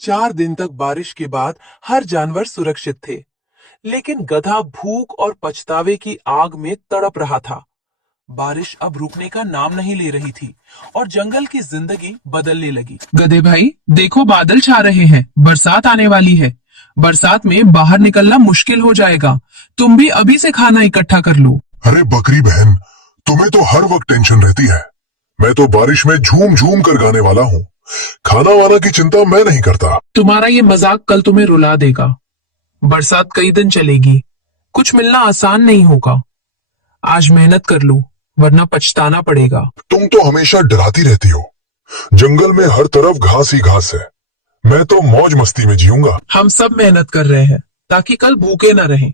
4 दिन तक बारिश के बाद हर जानवर सुरक्षित थे, लेकिन गधा भूख और पछतावे की आग में तड़प रहा था। बारिश अब रुकने का नाम नहीं ले रही थी और जंगल की जिंदगी बदलने लगी। गधे भाई, देखो बादल छा रहे हैं, बरसात आने वाली है। बरसात में बाहर निकलना मुश्किल हो जाएगा। तुम भी अभी से खाना इकट्ठा कर लो। अरे बकरी बहन, तुम्हें तो हर वक्त टेंशन रहती है। मैं तो बारिश में झूम झूम कर गाने वाला हूँ। खाना वाना की चिंता मैं नहीं करता। तुम्हारा ये मजाक कल तुम्हें रुला देगा। बरसात कई दिन चलेगी, कुछ मिलना आसान नहीं होगा। आज मेहनत कर लो, वरना पछताना पड़ेगा। तुम तो हमेशा डराती रहती हो। जंगल में हर तरफ घास ही घास है। मैं तो मौज मस्ती में जीऊंगा। हम सब मेहनत कर रहे हैं ताकि कल भूखे न रहें।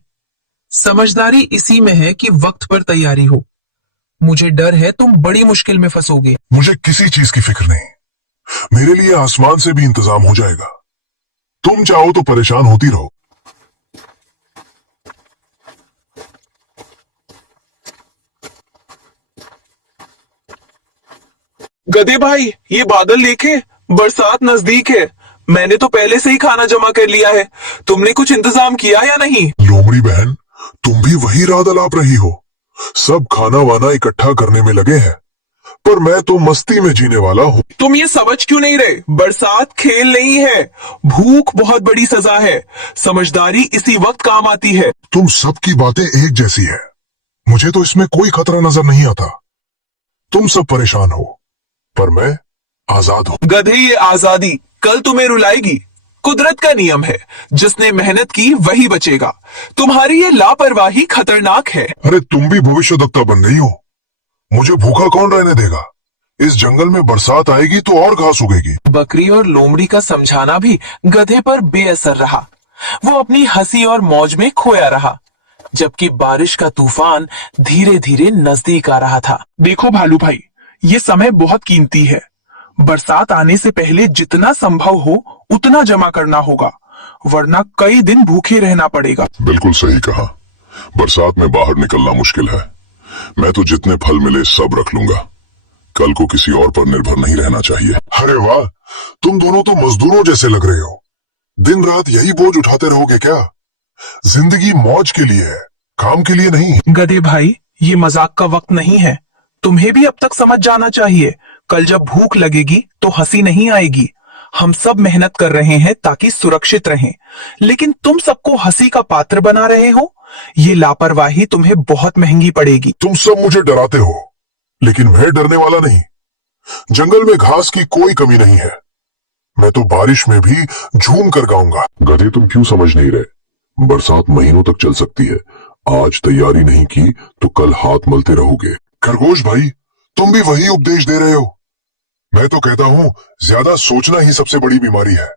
समझदारी इसी में है कि वक्त पर तैयारी हो। मुझे डर है तुम बड़ी मुश्किल में फंसोगे। मुझे किसी चीज की फिक्र नहीं। मेरे लिए आसमान से भी इंतजाम हो जाएगा। तुम चाहो तो परेशान होती रहो। गधे भाई, ये बादल देखे, बरसात नजदीक है। मैंने तो पहले से ही खाना जमा कर लिया है। तुमने कुछ इंतजाम किया या नहीं? लोमड़ी बहन, तुम भी वही रात अलाप रही हो। सब खाना वाना इकट्ठा करने में लगे हैं, पर मैं तो मस्ती में जीने वाला हूँ। तुम ये समझ क्यों नहीं रहे? बरसात खेल नहीं है, भूख बहुत बड़ी सजा है। समझदारी इसी वक्त काम आती है। तुम सबकी बातें एक जैसी है। मुझे तो इसमें कोई खतरा नजर नहीं आता। तुम सब परेशान हो, पर मैं आजाद हूँ। गधे, ये आजादी कल तुम्हें रुलाएगी। कुदरत का नियम है, जिसने मेहनत की वही बचेगा। तुम्हारी ये लापरवाही खतरनाक है। अरे तुम भी भविष्यवक्ता बन गई हो। मुझे भूखा कौन रहने देगा? इस जंगल में बरसात आएगी तो और घास उगेगी। बकरी और लोमड़ी का समझाना भी गधे पर बेअसर रहा। वो अपनी हंसी और मौज में खोया रहा, जबकि बारिश का तूफान धीरे धीरे नजदीक आ रहा था। देखो भालू भाई, ये समय बहुत कीमती है। बरसात आने से पहले जितना संभव हो उतना जमा करना होगा, वरना कई दिन भूखे रहना पड़ेगा। बिल्कुल सही कहा। बरसात में बाहर निकलना मुश्किल है। मैं तो जितने फल मिले सब रख लूंगा। कल को किसी और पर निर्भर नहीं रहना चाहिए। अरे वाह, तुम दोनों तो मजदूरों जैसे लग रहे हो। दिन रात यही बोझ उठाते रहोगे क्या? जिंदगी मौज के लिए है, काम के लिए नहीं। गधे भाई, ये मजाक का वक्त नहीं है। तुम्हें भी अब तक समझ जाना चाहिए। कल जब भूख लगेगी तो हंसी नहीं आएगी। हम सब मेहनत कर रहे हैं ताकि सुरक्षित रहें, लेकिन तुम सबको हंसी का पात्र बना रहे हो। ये लापरवाही तुम्हें बहुत महंगी पड़ेगी। तुम सब मुझे डराते हो, लेकिन मैं डरने वाला नहीं। जंगल में घास की कोई कमी नहीं है। मैं तो बारिश में भी झूम कर गाऊंगा। गधे, तुम क्यों समझ नहीं रहे? बरसात महीनों तक चल सकती है। आज तैयारी नहीं की तो कल हाथ मलते रहोगे। खरगोश भाई, तुम भी वही उपदेश दे रहे हो। मैं तो कहता हूँ, ज्यादा सोचना ही सबसे बड़ी बीमारी है।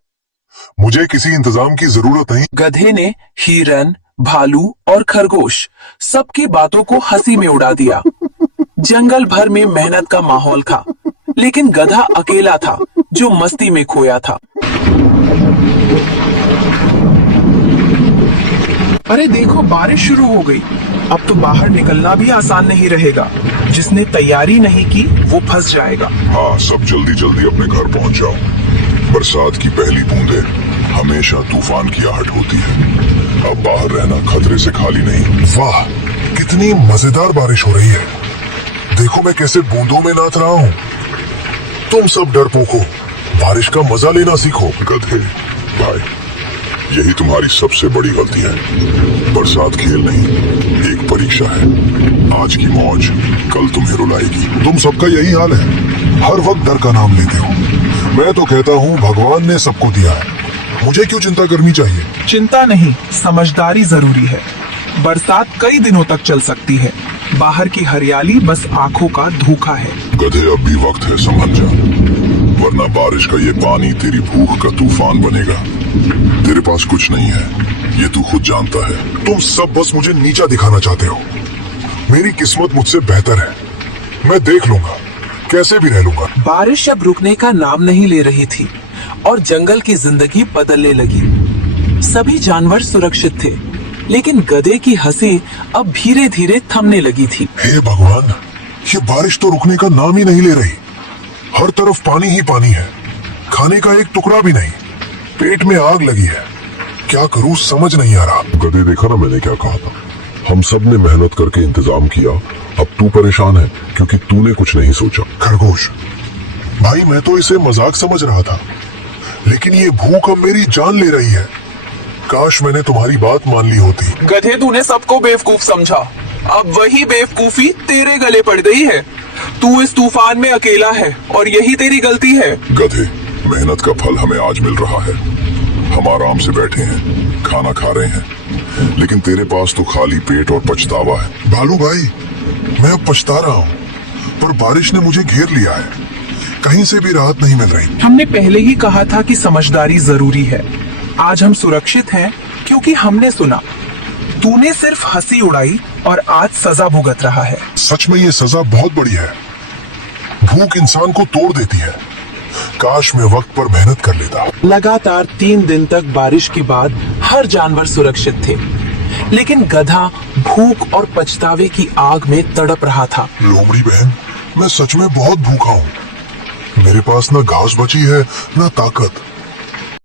मुझे किसी इंतजाम की जरूरत नहीं। गधे ने हिरन, भालू और खरगोश सबकी बातों को हंसी में उड़ा दिया। जंगल भर में मेहनत का माहौल था, लेकिन गधा अकेला था जो मस्ती में खोया था। अरे देखो, बारिश शुरू हो गई। अब तो बाहर निकलना भी आसान नहीं रहेगा। जिसने तैयारी नहीं की वो फंस जाएगा। हाँ, सब जल्दी जल्दी अपने घर पहुंच जाओ। बरसात की पहली बूंदें हमेशा तूफान की आहट होती है। अब बाहर रहना खतरे से खाली नहीं। वाह, कितनी मजेदार बारिश हो रही है। देखो मैं कैसे बूंदों में नाच रहा हूँ। तुम सब डरपोको, बारिश का मजा लेना सीखो। गधे भाई, यही तुम्हारी सबसे बड़ी गलती है। बरसात खेल नहीं, एक परीक्षा है। आज की मौज कल तुम्हें रुलाएगी। तुम सबका यही हाल है, हर वक्त डर का नाम लेते हो। मैं तो कहता हूँ भगवान ने सबको दिया है, मुझे क्यों चिंता करनी चाहिए? चिंता नहीं, समझदारी जरूरी है। बरसात कई दिनों तक चल सकती है। बाहर की हरियाली बस आंखों का धोखा है। गधे, अब भी वक्त है, समझ जा, वरना बारिश का ये पानी तेरी भूख का तूफान बनेगा। तेरे पास कुछ नहीं है, ये तू खुद जानता है। तुम सब बस मुझे नीचा दिखाना चाहते हो। मेरी किस्मत मुझसे बेहतर है। मैं देख लूंगा, कैसे भी रह लूंगा। बारिश अब रुकने का नाम नहीं ले रही थी और जंगल की जिंदगी बदलने लगी। सभी जानवर सुरक्षित थे, लेकिन गधे की हंसी अब धीरे धीरे थमने लगी थी। हे भगवान, ये बारिश तो रुकने का नाम ही नहीं ले रही। हर तरफ पानी ही पानी है, खाने का एक टुकड़ा भी नहीं। पेट में आग लगी है, क्या करूं समझ नहीं आ रहा। गधे, देखा ना मैंने क्या कहा था, हम सब ने मेहनत करके इंतजाम किया, अब तू परेशान है क्योंकि तूने कुछ नहीं सोचा। खरगोश भाई, मैं तो इसे मजाक समझ रहा था, लेकिन ये भूख अब मेरी जान ले रही है। काश मैंने तुम्हारी बात मान ली होती। गधे, तूने सबको बेवकूफ समझा, अब वही बेवकूफी तेरे गले पड़ गई है। तू इस तूफान में अकेला है और यही तेरी गलती है। गधे, मेहनत का फल हमें आज मिल रहा है। हम आराम से बैठे हैं, खाना खा रहे हैं, लेकिन तेरे पास तो खाली पेट और पछतावा है। भालू भाई, मैं अब पछता रहा हूँ, पर बारिश ने मुझे घेर लिया है, कहीं से भी राहत नहीं मिल रही। हमने पहले ही कहा था कि समझदारी जरूरी है। आज हम सुरक्षित हैं क्योंकि हमने सुना। तूने सिर्फ हंसी उड़ाई और आज सजा भुगत रहा है। सच में ये सजा बहुत बड़ी है। भूख इंसान को तोड़ देती है। काश मैं वक्त पर मेहनत कर लेता। लगातार 3 दिन तक बारिश के बाद हर जानवर सुरक्षित थे, लेकिन गधा भूख और पछतावे की आग में तड़प रहा था। लोमड़ी बहन, मैं सच में बहुत भूखा हूँ। मेरे पास न घास बची है न ताकत।